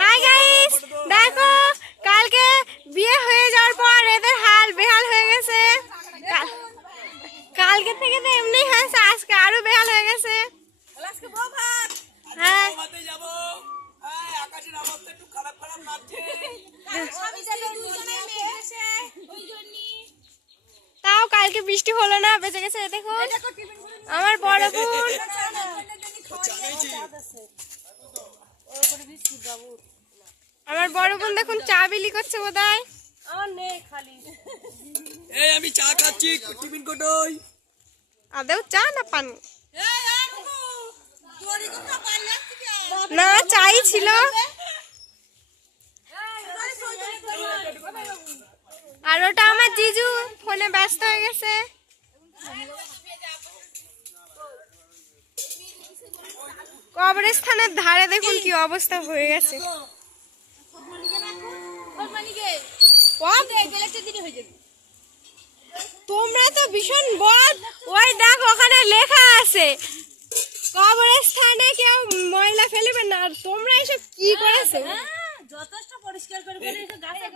Hi guys, দেখো কালকে বিয়ে হয়ে যাওয়ার পর এদের হাল বেহাল হয়ে গেছে। কালকে থেকে তো এমনি হয়েছে, আজকে আরো বেহাল হয়ে গেছে। হ্যাঁ, তাও কালকে বৃষ্টি হলো না, বেঁচে গেছে। দেখো আমার বড় বোন, আমার বড় বোন দেখুন চা বিলি করছে বোধহয়। আমি চা খাচ্ছি, টিফিন কোটোই। আদেও চা না পানি? না, চাই ছিল। আর ওটা আমার জিজু ফোনে ব্যস্ত হয়ে গেছে। কবরস্থানের ধারে দেখুন কি অবস্থা হয়ে গেছে। তোমরা তো ভীষণ বদ। ওই দেখ ওখানে লেখা আছে কবরস্থানে কেউ ময়লা ফেলবে না। আর তোমরা এসব কি করেছো? যথেষ্ট পরিষ্কার করে গাছে